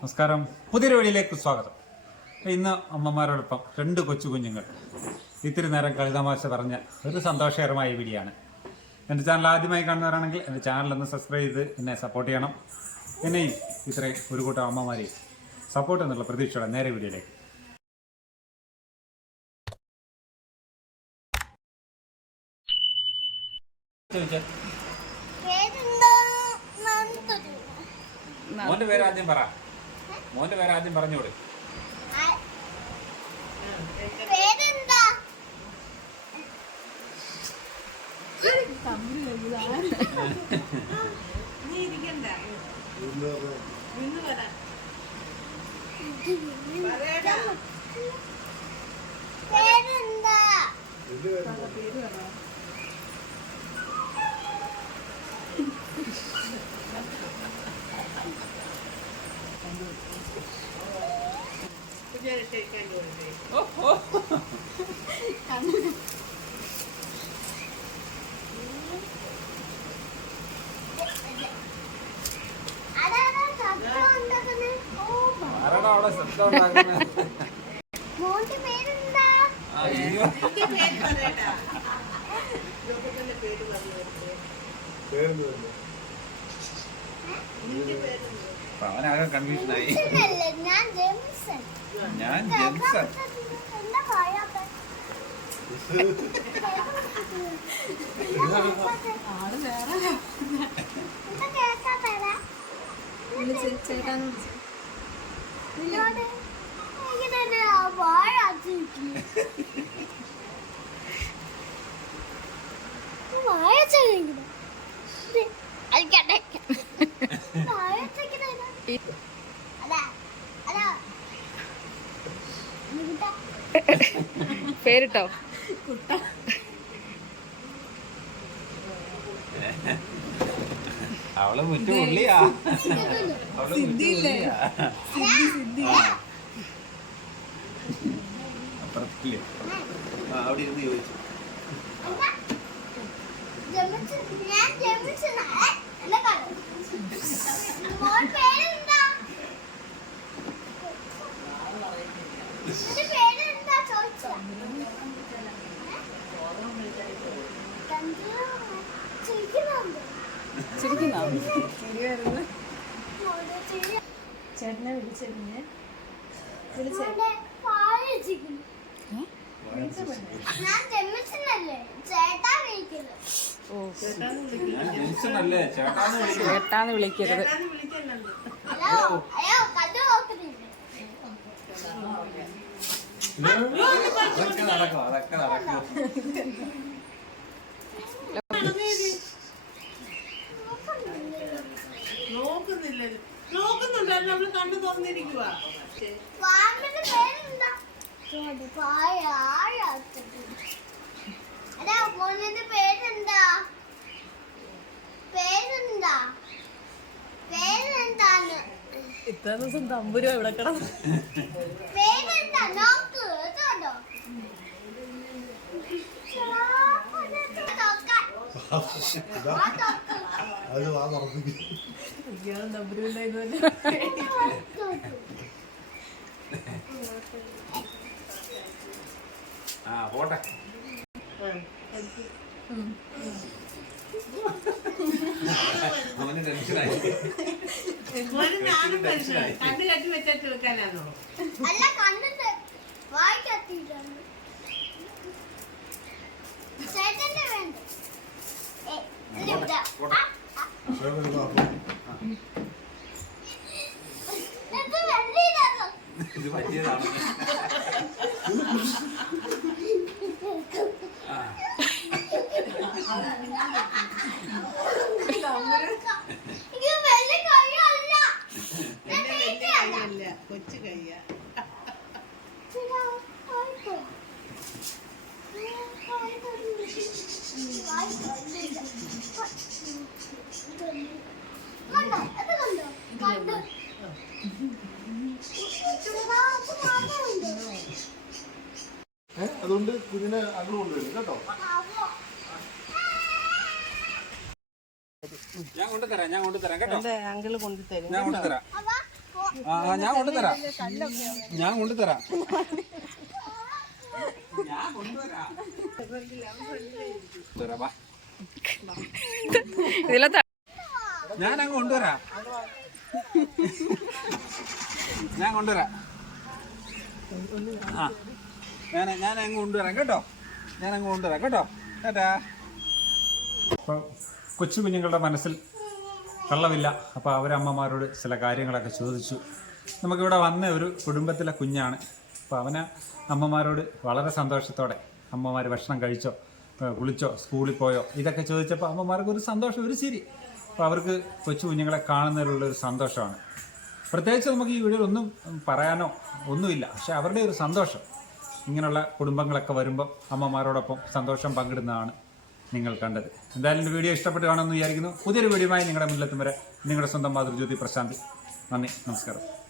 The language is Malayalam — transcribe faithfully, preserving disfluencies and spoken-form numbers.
നമസ്കാരം, പുതിയൊരു വീഡിയോയിലേക്ക് സ്വാഗതം. ഇന്ന് അമ്മമാരോടൊപ്പം രണ്ട് കൊച്ചു കുഞ്ഞുങ്ങൾ ഇത്തിരി നേരം കളിതമാശ പറഞ്ഞ ഒരു സന്തോഷകരമായ വീഡിയോ ആണ്. എൻ്റെ ചാനൽ ആദ്യമായി കാണുന്നവരാണെങ്കിൽ എൻ്റെ ചാനലൊന്ന് സബ്സ്ക്രൈബ് ചെയ്ത് എന്നെ സപ്പോർട്ട് ചെയ്യണം. എന്നെയും ഇത്രയും ഒരു കൂട്ടം അമ്മമാരെയും സപ്പോർട്ട് എന്നുള്ള പ്രതീക്ഷയോടെ നേരെ വീഡിയോയിലേക്ക്. മോന്റെ പേര് ആദ്യം പറ. മോന്റെ പേര് ആദ്യം പറഞ്ഞോട്. അവനാകെ കൺഫ്യൂഷനായി. ഞാൻ ജെംസൺ. പേരിട്ടോ അവള് മുറ്റ പുള്ളിയാ. അവള് അപ്പുറത്തില്ലേ അവിടെ ഇരുന്ന് ചോദിച്ചു. ചേട്ടനെ വിളിച്ചിരുന്നേ ചേട്ടാന്ന് വിളിക്കരുത്. അതൊക്കെ നടക്കും, അതൊക്കെ നടക്കും. നോക്കുന്നുണ്ടായിരുന്നു, അവള് കണ്ണു തുറന്നിരിക്കുക. പേരെന്താ പേരെന്താ പേരെന്താന്ന് ഇത്ര ദിവസം തമ്പുരു എവിടെ കിടന്നു? പേരെന്താ നോക്ക് ഇതുണ്ടോ? ആ പോട്ടെ. അവന് ടെൻഷനായി. കണ്ണ് കട്ടി വെച്ചിട്ട് വെക്കാനാണോ? അല്ല, കണ്ണിന്റെ വായിക്കത്തിയിട്ടാണ്. ചേട്ടന്റെ വേണ്ട. ഇത് പറ്റിയതാണ്. കൊച്ചു കയ്യ അതുകൊണ്ട് കുഞ്ഞിനെ അങ്ങ് കൊണ്ടുവരും കേട്ടോ. ഞാൻ കൊണ്ടുതരാം, ഞാൻ കൊണ്ടുതരാം കേട്ടോ. അങ്കിള് കൊണ്ടുതരും. ഞാൻ കൊണ്ടുതരാം. ആ ആ, ഞാൻ കൊണ്ടുതരാം ഞാൻ കൊണ്ടുതരാം ഞാൻ കൊണ്ടുവരാം കൊണ്ടുവരാം, വാ. ഇതിലെ ഞാൻ അങ്ങ് കൊണ്ടുവരാം ഞാൻ കൊണ്ടുവരാം ആ ഞാൻ ഞാൻ അങ്ങ് കൊണ്ടുവരാം കേട്ടോ ഞാൻ അങ്ങ് കൊണ്ടുവരാം കേട്ടോ കേട്ടാ. അപ്പോൾ കൊച്ചു കുഞ്ഞുങ്ങളുടെ മനസ്സിൽ കള്ളമില്ല. അപ്പോൾ അവരമ്മമാരോട് ചില കാര്യങ്ങളൊക്കെ ചോദിച്ചു. നമുക്കിവിടെ വന്ന ഒരു കുടുംബത്തിലെ കുഞ്ഞാണ്. അപ്പോൾ അവന് അമ്മമാരോട് വളരെ സന്തോഷത്തോടെ അമ്മമാർ ഭക്ഷണം കഴിച്ചോ, കുളിച്ചോ, സ്കൂളിൽ പോയോ, ഇതൊക്കെ ചോദിച്ചപ്പോൾ അമ്മമാർക്ക് ഒരു സന്തോഷം, ഒരു ചിരി. അപ്പോൾ അവർക്ക് കൊച്ചു കുഞ്ഞുങ്ങളെ കാണുന്നതിലുള്ള ഒരു സന്തോഷമാണ്. പ്രത്യേകിച്ച് നമുക്ക് ഈ വീഡിയോയിൽ ഒന്നും പറയാനോ ഒന്നുമില്ല. പക്ഷെ അവരുടെ ഒരു സന്തോഷം, ഇങ്ങനെയുള്ള കുടുംബങ്ങളൊക്കെ വരുമ്പം അമ്മമാരോടൊപ്പം സന്തോഷം പങ്കിടുന്നതാണ് നിങ്ങൾ കണ്ടത്. എന്തായാലും വീഡിയോ ഇഷ്ടപ്പെട്ട് കാണുമെന്ന് വിചാരിക്കുന്നു. പുതിയൊരു വീഡിയോയുമായി നിങ്ങളുടെ മുന്നിലെത്തും വരെ നിങ്ങളുടെ സ്വന്തം മാതൃജ്യോതി പ്രശാന്തി. നന്ദി, നമസ്കാരം.